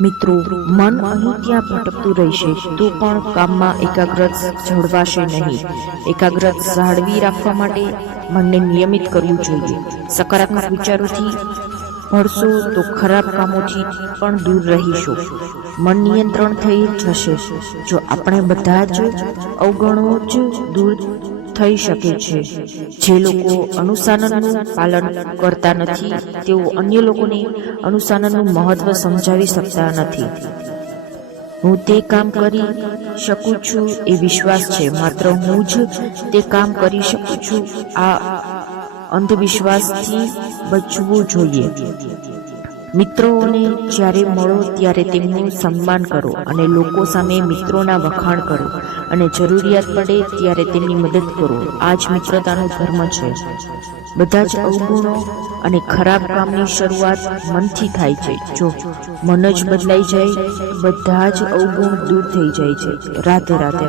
મિત્રો, મન અહીં ત્યાં ભટકતું રહેશે, તો પણ કામમાં એકાગ્રત જળવાશે નહીં. એકાગ્રત જાળવી રાખવા માટે મનને નિયમિત કરવું જોઈએ. સકારાત્મક વિચારોથી ભળશો તો ખરાબ કામોથી પણ દૂર રહીશો. મન નિયંત્રણ થઈ જશે. જો આપણે બધા જ અવગણો જ દૂર થઈ શકે છે. જે લોકો અનુશાસનનું પાલન કરતા નથી, તેઓ અન્ય લોકોને અનુશાસનનું મહત્વ સમજાવી શકતા નથી. હું તે કામ કરી શકું છું એ વિશ્વાસ છે, માત્ર હું જ તે કામ કરી શકું છું, આ અંધવિશ્વાસથી બચવું જોઈએ. મિત્રોને જ્યારે મળો ત્યારે તેમનું સન્માન કરો અને લોકો સામે મિત્રોના વખાણ કરો. અને જરૂરિયાત પડે ત્યારે તેમની મદદ કરો. આ જ મિત્રતાનો ધર્મ છે. બધા જ અવગુણો અને ખરાબ કામની શરૂઆત મનથી થાય છે. જો મન જ બદલાઈ જાય બધા જ અવગુણ દૂર થઈ જાય છે. રાધે રાધે.